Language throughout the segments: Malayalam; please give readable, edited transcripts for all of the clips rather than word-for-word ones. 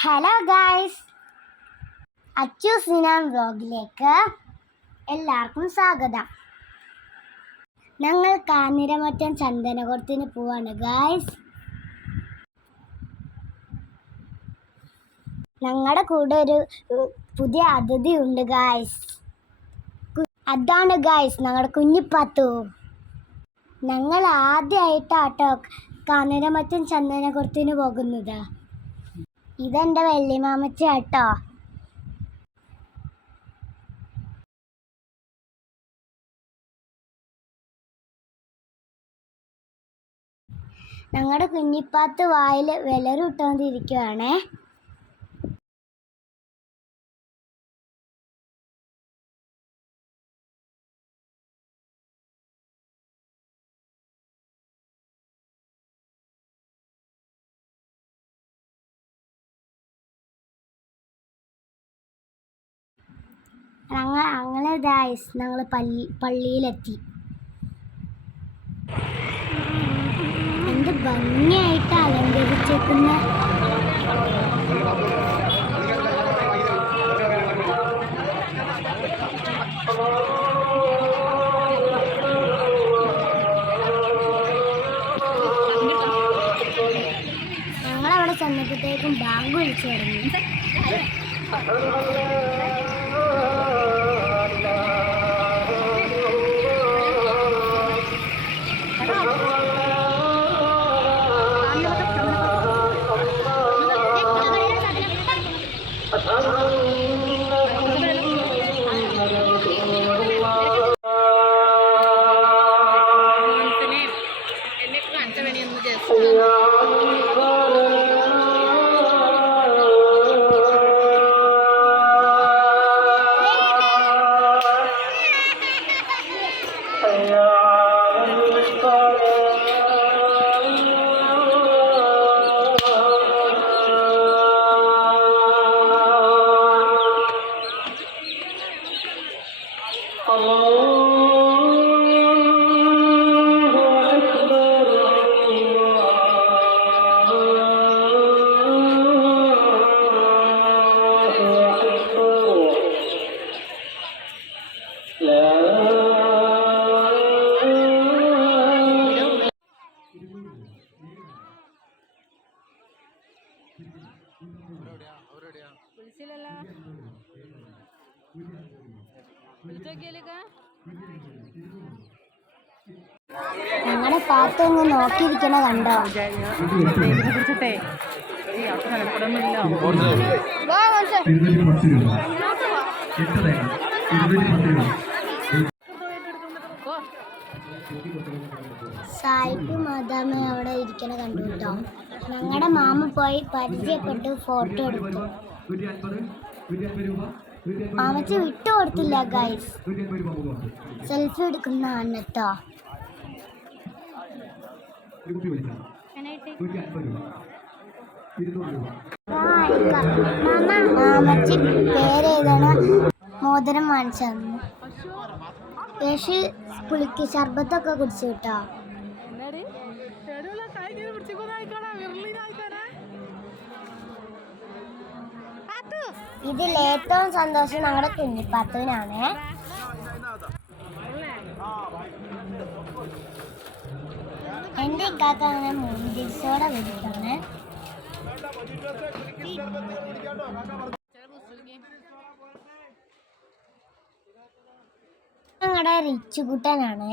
ഹലോ ഗായ്സ്, അച്ചു സിനാൻ വ്ലോഗിലേക്ക് എല്ലാവർക്കും സ്വാഗതം. ഞങ്ങൾ കാഞ്ഞിരമറ്റം ചന്ദനകുളത്തിന് പോവാണ് ഗായ്സ്. ഞങ്ങളുടെ കൂടെ ഒരു പുതിയ അതിഥി ഉണ്ട് ഗായ്സ്. അതാണ് ഗായ്സ് ഞങ്ങളുടെ കുഞ്ഞിപ്പാത്തു. ഞങ്ങൾ ആദ്യമായിട്ടാട്ടോ കാഞ്ഞിരമറ്റം ചന്ദനകുളത്തിന് പോകുന്നത്. ഇതെൻ്റെ വല്യമാമച്ചി കേട്ടോ. ഞങ്ങളുടെ കുഞ്ഞിപ്പാത്ത് വായിൽ വിലറിട്ടുകൊണ്ടിരിക്കുവാണേ. അങ്ങനെ ഗായ്സ് ഞങ്ങൾ പള്ളിയിലെത്തി. എന്ത് ഭംഗിയായിട്ട് അലങ്കരിച്ചേക്കുന്ന ഞങ്ങളവിടെ ചെന്നപ്പോഴത്തേക്കും ബാങ്ക് വിളിച്ചു തുടങ്ങി. ഞങ്ങളുടെ പാത്തൊന്ന് നോക്കിയിരിക്കണ കണ്ടോ. സായിപ്പ് മാതാമ അവിടെ ഇരിക്കണ കണ്ടു കേട്ടോ. ഞങ്ങളുടെ മാമ പോയി പരിചയപ്പെട്ട് ഫോട്ടോ എടുത്തു. മാമച്ചി വിട്ടു കൊടുത്തില്ല ഗൈസ്. സെൽഫി എടുക്കുന്നതാണ് കേട്ടോ. മാമച്ചി പേരെഴുതണ മോതിരം വാങ്ങിച്ചു തന്നു. യേശു പുളിക്ക് ശർബത്തൊക്കെ കുടിച്ചു കേട്ടോ. ഇതിൽ ഏറ്റവും സന്തോഷം ഞങ്ങളുടെ കുഞ്ഞിപ്പാത്തുവിനാണ്. എൻ്റെ ഇക്കാക്ക അങ്ങനെ 3 ദിവസത്തോടെ വിളിക്കാണ്. ഞങ്ങളുടെ റിച്ചു കുട്ടനാണ്.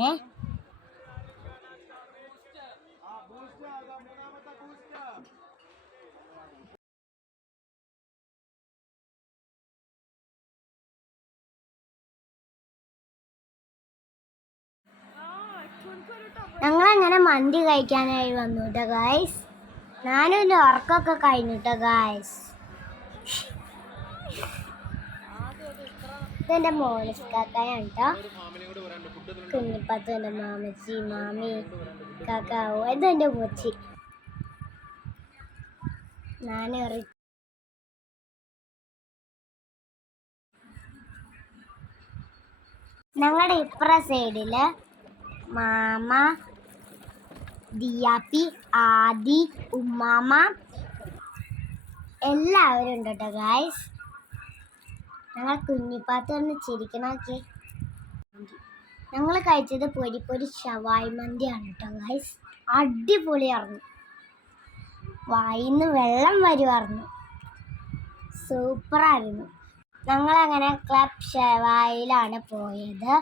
ഞങ്ങളങ്ങനെ മന്തി കഴിക്കാനായി വന്നു കേട്ടോ ഗായ്സ്. ഞാനും എൻ്റെ ഉറക്കമൊക്കെ കഴിഞ്ഞിട്ടോ ഗായ്സ്. ഇതെൻ്റെ മോനസ് കാക്കയാണ് കേട്ടോ. കുഞ്ഞിപ്പത്ത് എൻ്റെ മാമച്ചി, മാമി, കാക്കാവോ, ഇതെൻ്റെ കൊച്ചി. ഞങ്ങളുടെ ഇപ്പുറ സൈഡില് മാമ, ദിയാപ്പി, ആദി, ഉമ്മാമ, എല്ലാവരും ഉണ്ട് കേട്ടോ ഗായ്സ്. ഞങ്ങൾ കുഞ്ഞിപ്പാത്ത് വന്ന് ചിരിക്കണമൊക്കെ. ഞങ്ങൾ കഴിച്ചത് പൊരി ഷവായി മന്തിയാണ് കേട്ടോ ഗായ്സ്. അടിപൊളിയായിരുന്നു. വായിന്ന് വെള്ളം വരുമായിരുന്നു. സൂപ്പറായിരുന്നു. ഞങ്ങളങ്ങനെ ക്ലബ് ഷവായിലാണ് പോയത്.